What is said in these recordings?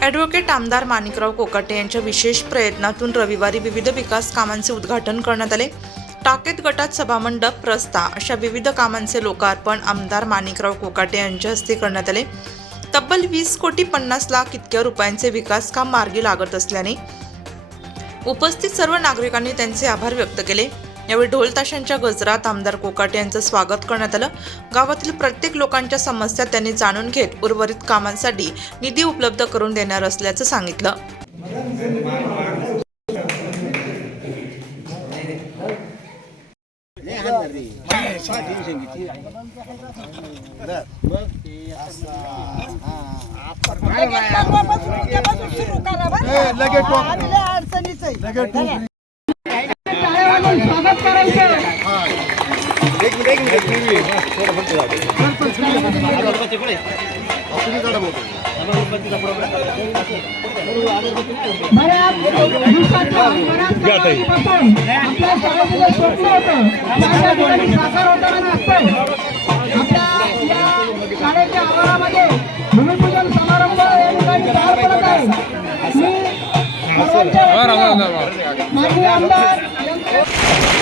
Advocate आमदार माणिकराव कोकाटे यांच्या विशेष प्रयत्नातून रविवारी विविध विकास कामांचे उद्घाटन करण्यात आले. टाकेत गटात सभामंडप रस्ता अशा विविध कामांचे लोकार्पण आमदार माणिकराव कोकाटे यांच्या हस्ते करण्यात आले. तब्बल वीस कोटी पन्नास लाख इतक्या रुपयांचे विकास काम मार्गी लागत असल्याने उपस्थित सर्व नागरिकांनी त्यांचे आभार व्यक्त केले. यावेळी ढोल ताशांच्या गजरात आमदार कोकाटे यांचं स्वागत करण्यात आलं. गावातील प्रत्येक लोकांच्या समस्या त्यांनी जाणून घेत उर्वरित कामांसाठी निधी उपलब्ध करून देणार असल्याचं सांगितलं. लगेच स्वागत करायचं शाळेच्या आवारामध्ये भूमिपूजन समारंभ या ठिकाणी पार पडत आहे मी माननीय आमदार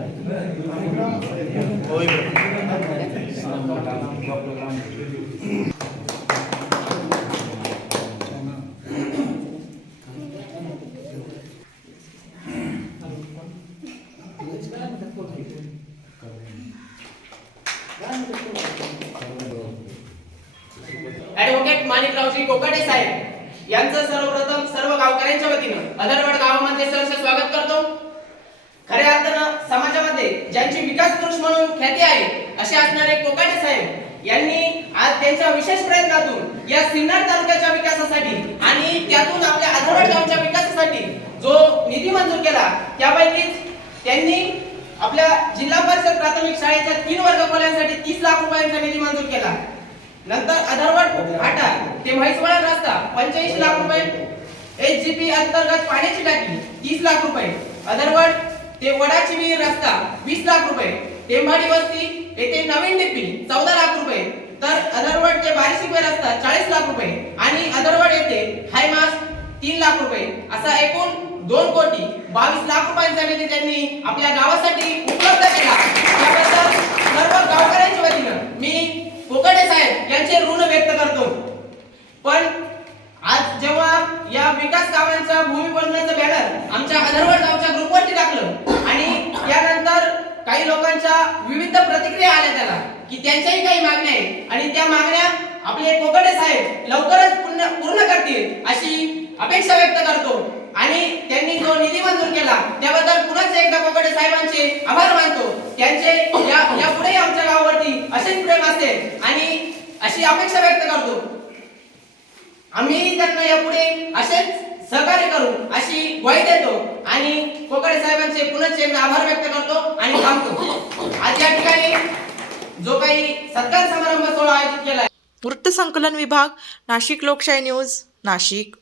ऍडव्होकेट माणिकरावजी कोकाटे साहेब यांचं सर्वप्रथम सर्व गावकऱ्यांच्या वतीनं अधरवड गावामध्ये सहर्ष म्हणून ख्याती आहे असे असणारे कोकाटे साहेब यांनी आज त्यांच्या विशेष प्रयत्नातून या सिन्नर तालुक्याच्या विकासासाठी आणि त्यातून आपल्या अधरवड गावच्या विकासासाठी जो निधी मंजूर केला त्यापैकीच त्यांनी आपल्या जिल्हा परिषद प्राथमिक शाळेच्या तीन वर्ग खोल्यांसाठी तीस लाख रुपयांचा निधी मंजूर केला. नंतर आधारवाड फाटा ते म्हैसवाडा रस्ता पंच्याऐंशी लाख रुपये. एच जी पी अंतर्गत पाण्याची टाकी तीस लाख रुपये. आधारवाड ते वडाची विहीर रस्ता वीस लाख रुपये. टेंभाडी वस्ती येथे नवीन डिपी चौदा लाख रुपये. तर अधरवड ते बारिशिकवे रस्ता चाळीस लाख रुपये. आणि अदरवड येथे हायमास तीन लाख रुपये. असा एकूण दोन कोटी बावीस लाख रुपयांचा निधी त्यांनी आपल्या गावासाठी उपलब्ध केला. त्याबद्दल सर्व गावकऱ्यांच्या वतीनं मी कोकडे साहेब यांचे ऋण व्यक्त करतो. पण आज जेव्हा या विकास कामांच्या भूमिपूजनाचं बॅनर आमच्या अधरवड गावच्या ग्रुपवरती टाकलं काही लोकांच्या विविध प्रतिक्रिया आल्या त्याला की त्यांच्याही काही मागण्या आहेत. आणि त्या मागण्या आपले कोकडे साहेब लवकरच पूर्ण पूर्ण करतील अशी अपेक्षा व्यक्त करतो. आणि त्यांनी जो निधी मंजूर केला त्याबद्दल पुन्हा एकदा कोकडे साहेबांचे आभार मानतो. त्यांचे या यापुढे आमच्या गावावरती असेच प्रेम असते आणि अशी अपेक्षा व्यक्त करतो. आम्ही त्यांना यापुढे असेच सहकार्य करू अशी ग्वाही देतो. आणि कोकडे साहेबांचे पुन्हा एकदा आभार व्यक्त करतो. आणि थांबतो आज या ठिकाणी जो काही सत्कार समारंभ सोहळा आयोजित केला वृत्तसंकलन विभाग नाशिक लोकशाही न्यूज नाशिक.